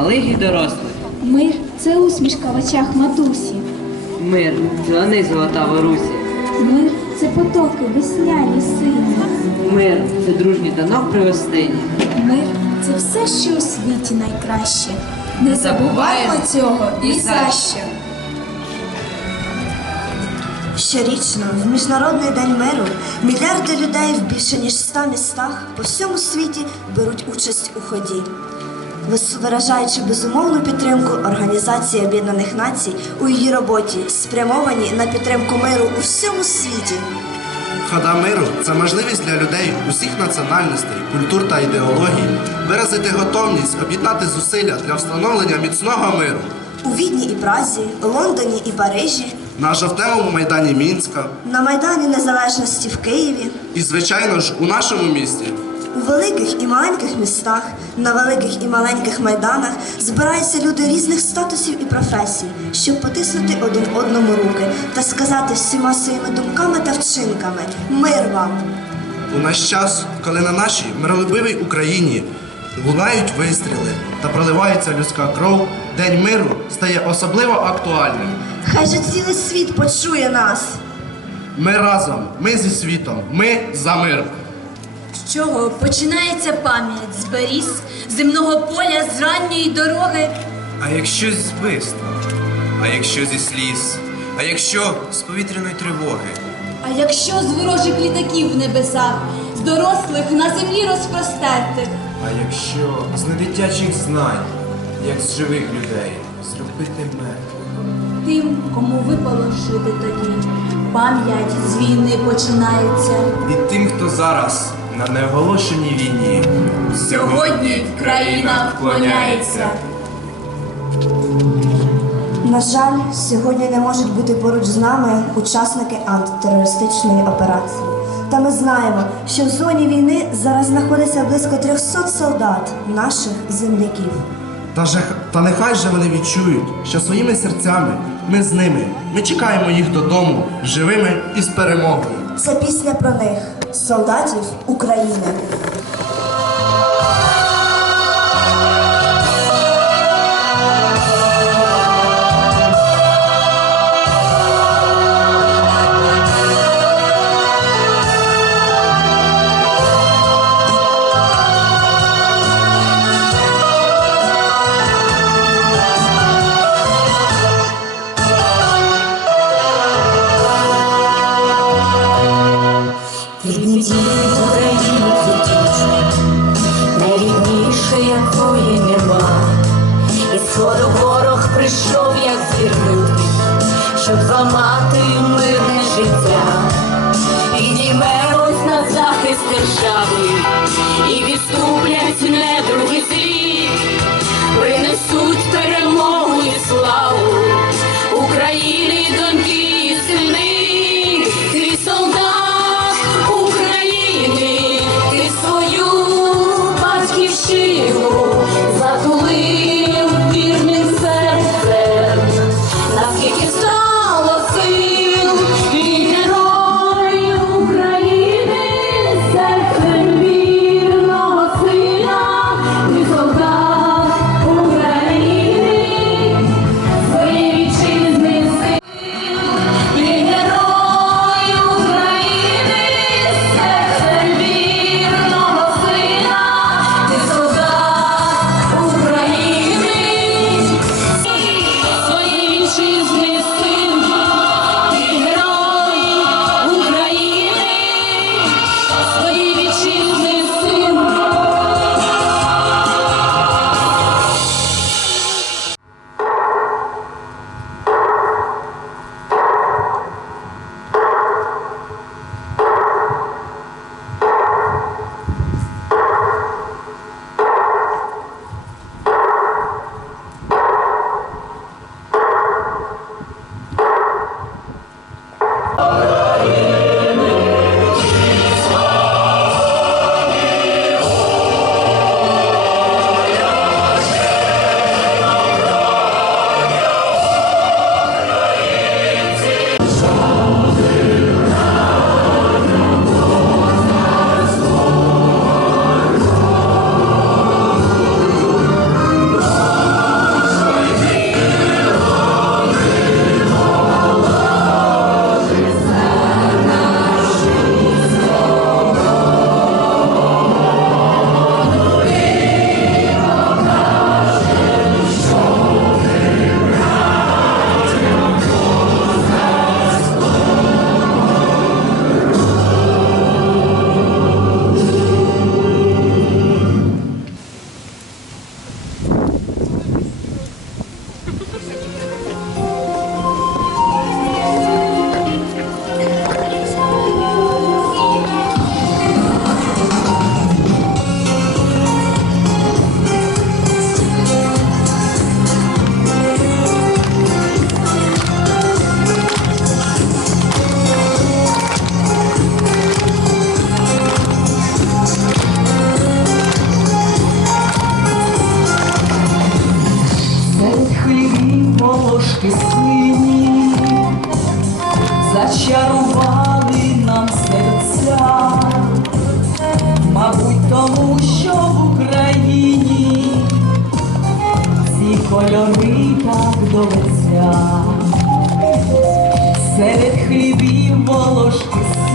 малих і дорослих. Мир це усмішка в очах матусі. Мир це золота в Орусі. Мир це потоки весняні сині. Мир це дружній танок при гостині. Мир це все, що у світі найкраще. Не забуваємо цього і за що. Щорічно, в Міжнародний день миру, мільярди людей в більше ніж ста містах по всьому світі беруть участь у ході. Виражаючи безумовну підтримку Організації Об'єднаних Націй у її роботі, спрямовані на підтримку миру у всьому світі. Хода миру це можливість для людей усіх національностей, культур та ідеологій виразити готовність об'єднати зусилля для встановлення міцного миру У Відні і Празі, Лондоні і Парижі, на жовтевому майдані Мінська на Майдані Незалежності в Києві, і, звичайно ж, у нашому місті. У великих і маленьких містах, на великих і маленьких майданах збираються люди різних статусів і професій, щоб потиснути один одному руки та сказати всіма своїми думками та вчинками Мир вам! У наш час, коли на нашій миролюбивій Україні лунають вистріли та проливається людська кров, День миру стає особливо актуальним. Хай же цілий світ почує нас! Ми разом, ми зі світом, ми за мир. Чого починається пам'ять з беріз, земного поля, з ранньої дороги. А якщо з вбивства? А якщо зі сліз? А якщо з повітряної тривоги? А якщо з ворожих літаків в небесах, з дорослих на землі розпростертих, А якщо з недитячих знань, як з живих людей, зробити мертвих? тим, кому випало жити тоді, пам'ять з війни починається. І тим, хто зараз на неоголошеній війні Сьогодні країна вклоняється. На жаль, сьогодні не можуть бути поруч з нами учасники антитерористичної операції. Та ми знаємо, що в зоні війни зараз знаходиться близько 300 солдат наших земляків. Та, же, та нехай же вони відчують, що своїми серцями ми з ними. Ми чекаємо їх додому живими і з перемогою. Це пісня про них, солдатів України.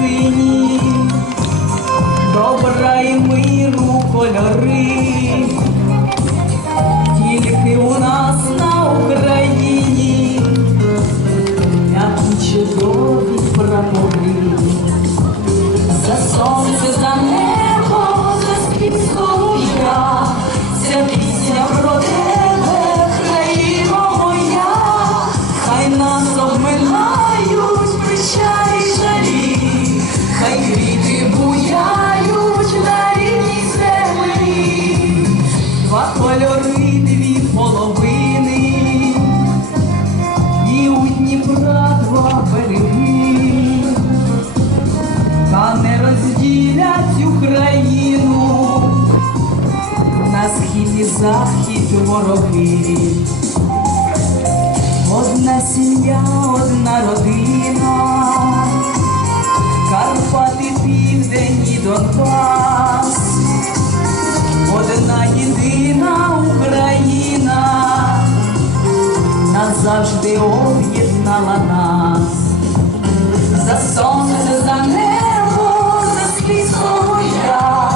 Сині, добра і миру кольори, захід вороги. Одна сім'я, одна родина, Карпати, Південь і Донбас, одна єдина Україна. Назавжди об'єднала нас. За сонце, за небо, за світло я,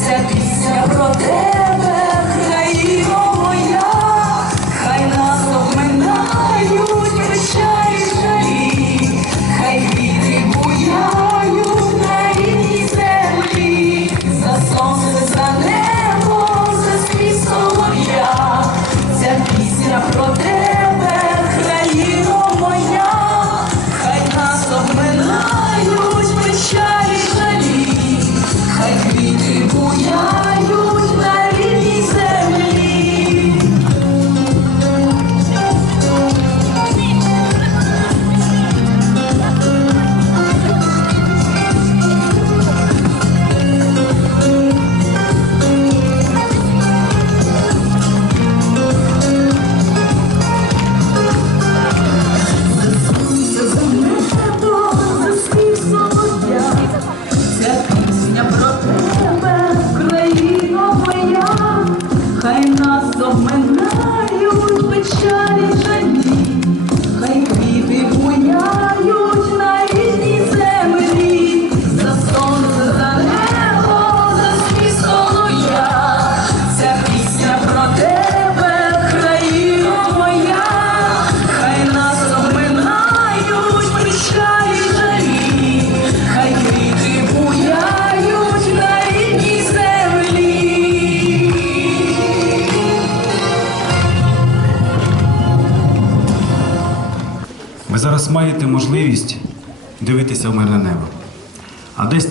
ця пісня про тебе,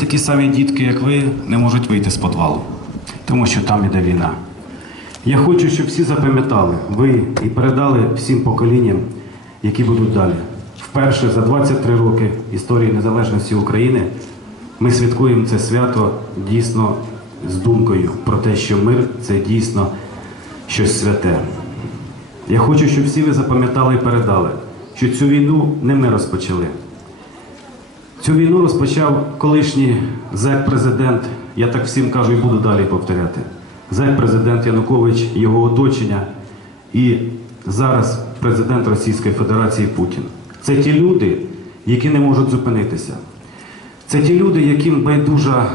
такі самі дітки, як ви, не можуть вийти з подвалу, тому що там іде війна. Я хочу, щоб всі запам'ятали, ви і передали всім поколінням, які будуть далі. Вперше за 23 роки історії незалежності України ми святкуємо це свято дійсно з думкою про те, що мир це дійсно щось святе. Я хочу, щоб всі ви запам'ятали і передали, що цю війну не ми розпочали. Цю війну розпочав колишній зек-президент, я так всім кажу і буду далі повторяти. Зек-президент Янукович, його оточення і зараз президент Російської Федерації Путін. Це ті люди, які не можуть зупинитися. Це ті люди, яким байдужа,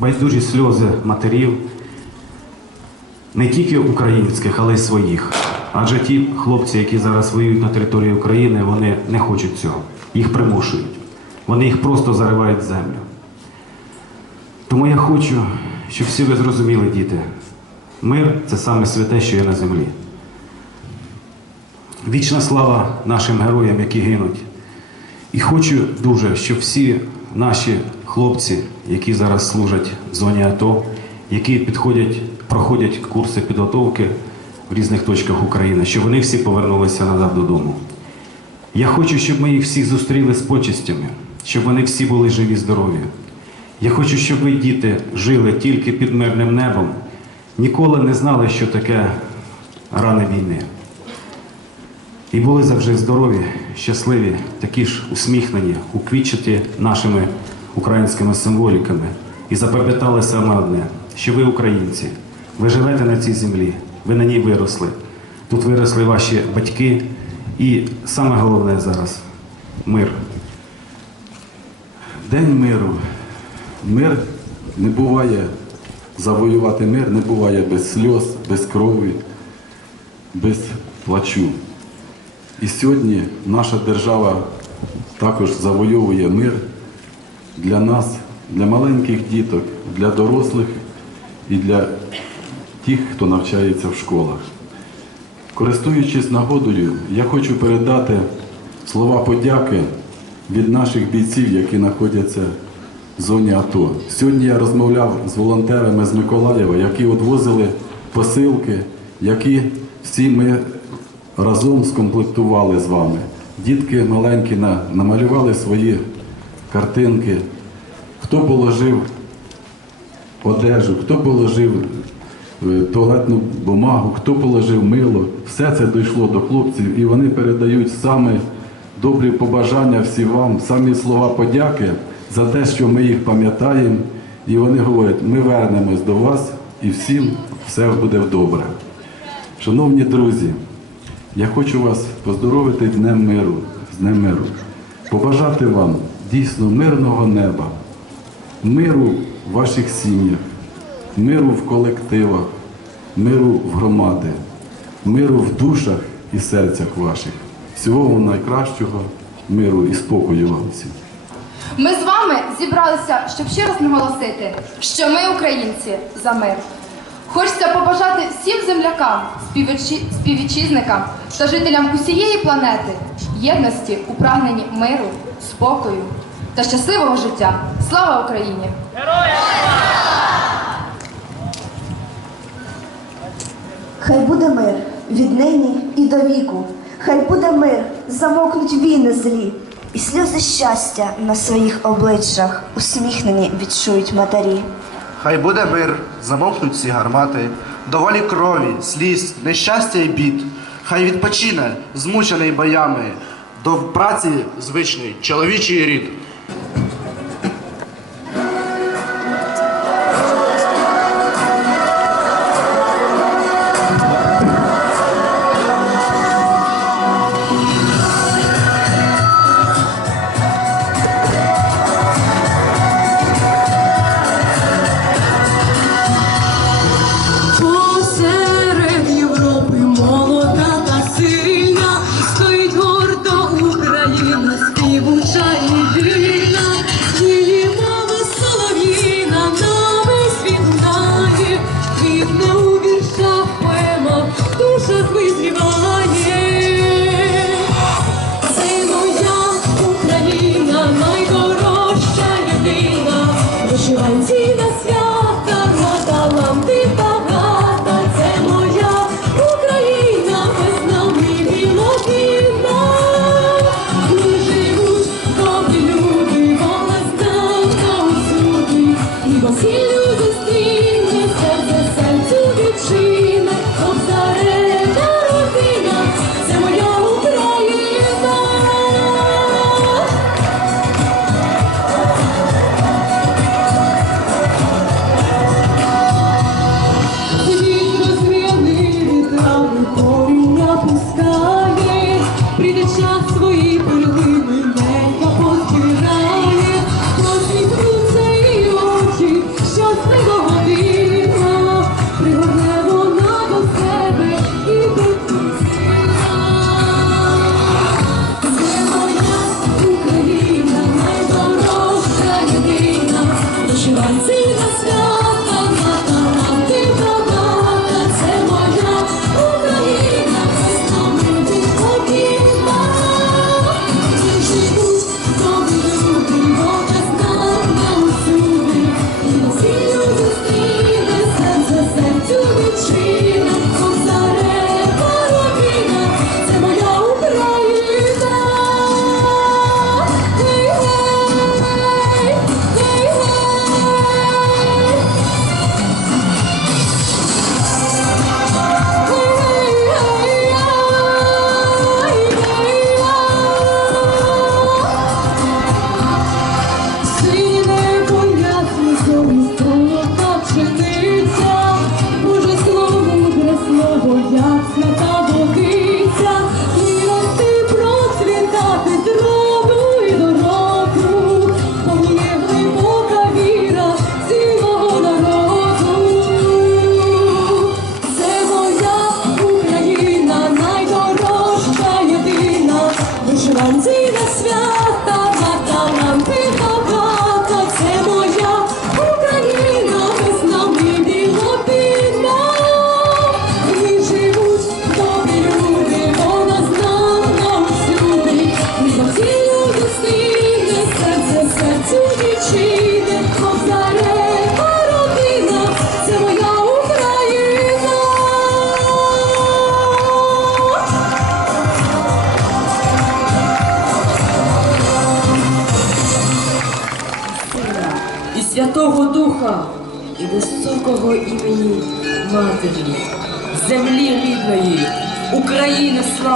байдужі сльози матерів, не тільки українських, але й своїх. Адже ті хлопці, які зараз воюють на території України, вони не хочуть цього. Їх примушують. Вони їх просто заривають в землю. Тому я хочу, щоб всі ви зрозуміли, діти, мир це саме святе, що є на землі. Вічна слава нашим героям, які гинуть. І хочу дуже, щоб всі наші хлопці, які зараз служать в зоні АТО, які підходять, проходять курси підготовки в різних точках України, щоб вони всі повернулися назад додому. Я хочу, щоб ми їх всіх зустріли з почестями, щоб вони всі були живі, здорові. Я хочу, щоб ви, діти, жили тільки під мирним небом, ніколи не знали, що таке рани війни. І були завжди здорові, щасливі, такі ж усміхнені, уквічаті нашими українськими символіками. І запам'ятали саме одне, що ви українці, ви живете на цій землі, ви на ній виросли. тут виросли ваші батьки. І саме головне зараз мир. День миру. Мир не буває, завоювати мир не буває без сльоз, без крові, без плачу. І сьогодні наша держава також завойовує мир для нас, для маленьких діток, для дорослих і для тих, хто навчається в школах. Користуючись нагодою, я хочу передати слова подяки від наших бійців, які знаходяться в зоні АТО. Сьогодні я розмовляв з волонтерами з Миколаєва, які відвозили посилки, які всі ми разом скомплектували з вами. Дітки маленькі намалювали свої картинки. Хто положив одежу, хто положив е, туалетну бумагу, хто положив мило. Все це дійшло до хлопців і вони передають саме добрі побажання всім вам, самі слова подяки за те, що ми їх пам'ятаємо. І вони говорять, ми вернемось до вас і всім все буде добре. Шановні друзі, я хочу вас поздоровити Днем миру, з Днем миру, побажати вам дійсно мирного неба, миру в ваших сім'ях, миру в колективах, миру в громади, миру в душах і серцях ваших. Всього вам найкращого, миру і спокою вам всім. Ми з вами зібралися, щоб ще раз наголосити, що ми, українці, за мир. Хочеться побажати всім землякам, співвітчи- співвітчизникам та жителям усієї планети єдності у прагненні миру, спокою та щасливого життя. Слава Україні! Хай буде мир від нині і до віку. Хай буде мир, замокнуть війни злі, і сльози щастя на своїх обличчях усміхнені відчують матері. Хай буде мир, замовкнуть всі гармати, доволі крові, сліз, нещастя і бід. Хай відпочине, змучений боями, до праці звичний чоловічий рід.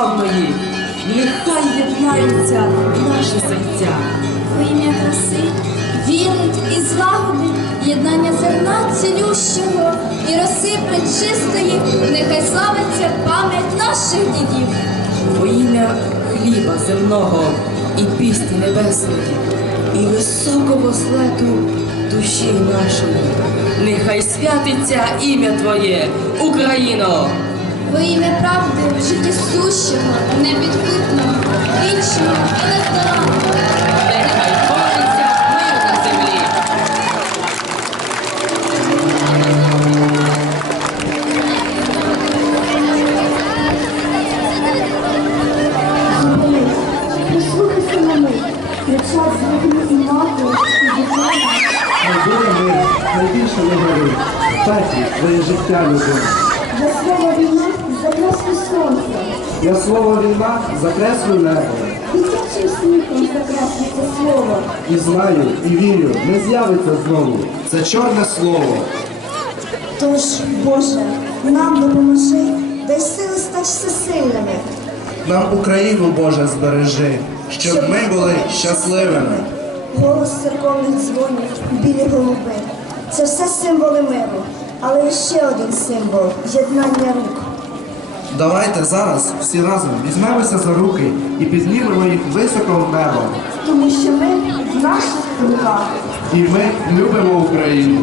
Славної, нехай єднаються наші серця. Во ім'я краси, віри і злагоди, єднання зерна цілющого і роси пречистої, нехай славиться пам'ять наших дідів. Во ім'я хліба земного і пісні небесної, і високого злету душі нашої. Нехай святиться ім'я Твоє, Україно! Во ім'я правди в житті сущого, непідкупного, вічного і нездаранного. Нехай мир на землі. Прислухайся на них, кричать звуки і мати, і дитина. Найбільше мир, найбільше не гори. Таті, твоє життя любов. За слово війна закреслю сонце, Я слово війна закреслю небо. дитячим сміхом закреслюється слово. І знаю, і вірю, не з'явиться знову. Це чорне слово. Тож, Боже, нам допоможи, дай сили стати всесильними. Нам Україну, Боже, збережи, щоб ми були щасливими. Голос церковних дзвонів, білі голуби. Це все символи миру. Але є ще один символ єднання рук. Давайте зараз всі разом візьмемося за руки і піднімемо їх високо в небо. Тому що ми в наших руках. І ми любимо Україну.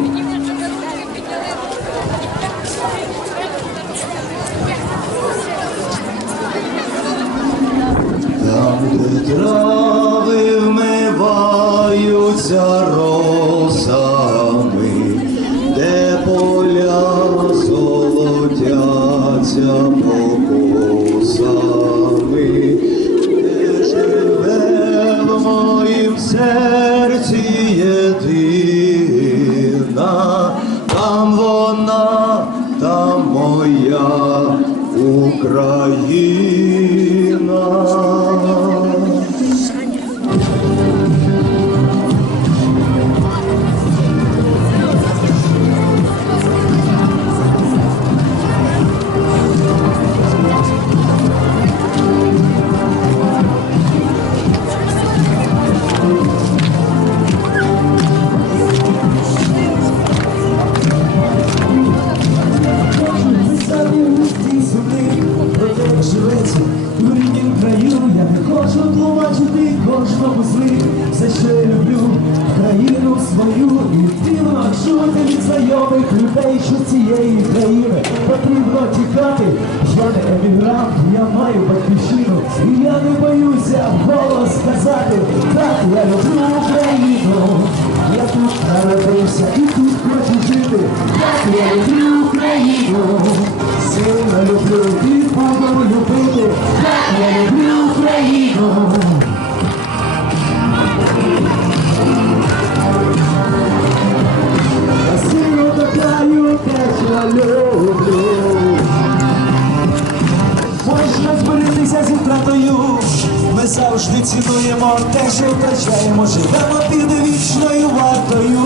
Втрачаємо, живемо під вічною вартою.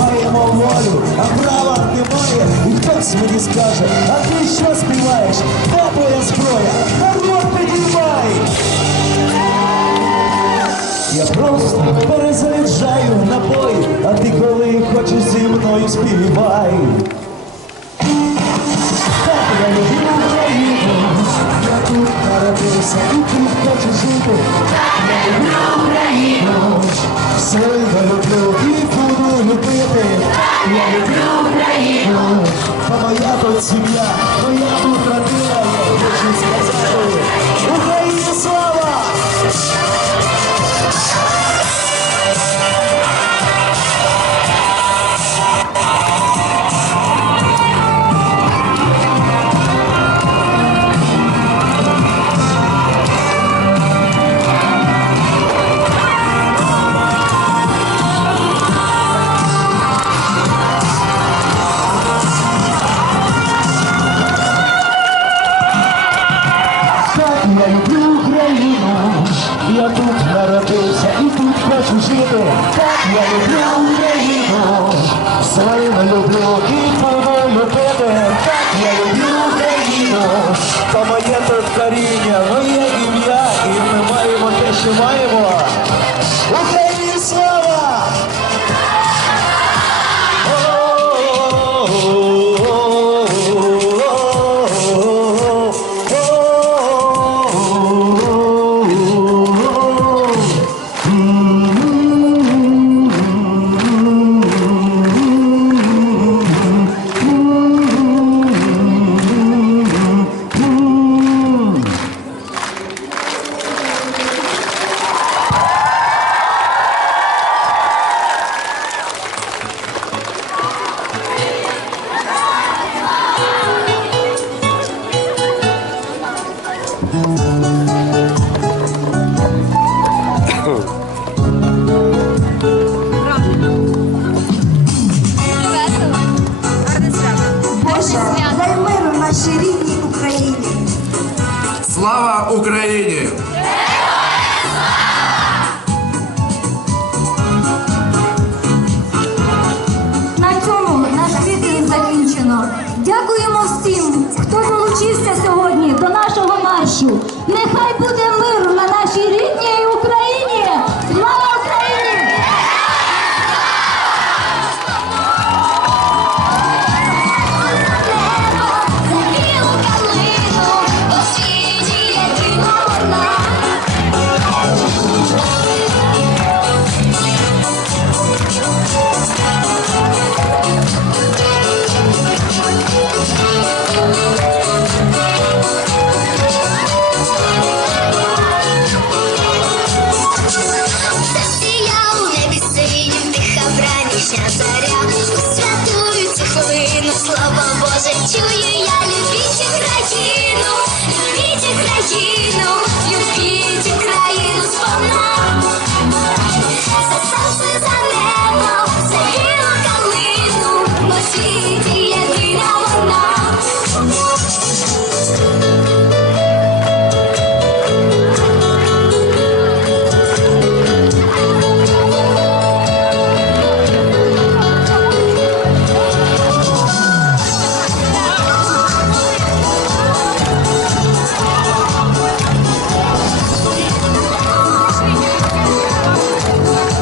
Маємо волю, а права немає. І хтось мені скаже, а ти що співаєш? Де твоя зброя? Народ підіймай! Я просто перезаряджаю набой, а ти коли хочеш зі мною співай. Так я люблю народився і тут хочу жити. Так люблю Україну, сильно люблю і буду любити. Так люблю Україну, Та моя тут сім'я, нашій рідній Слава Україні!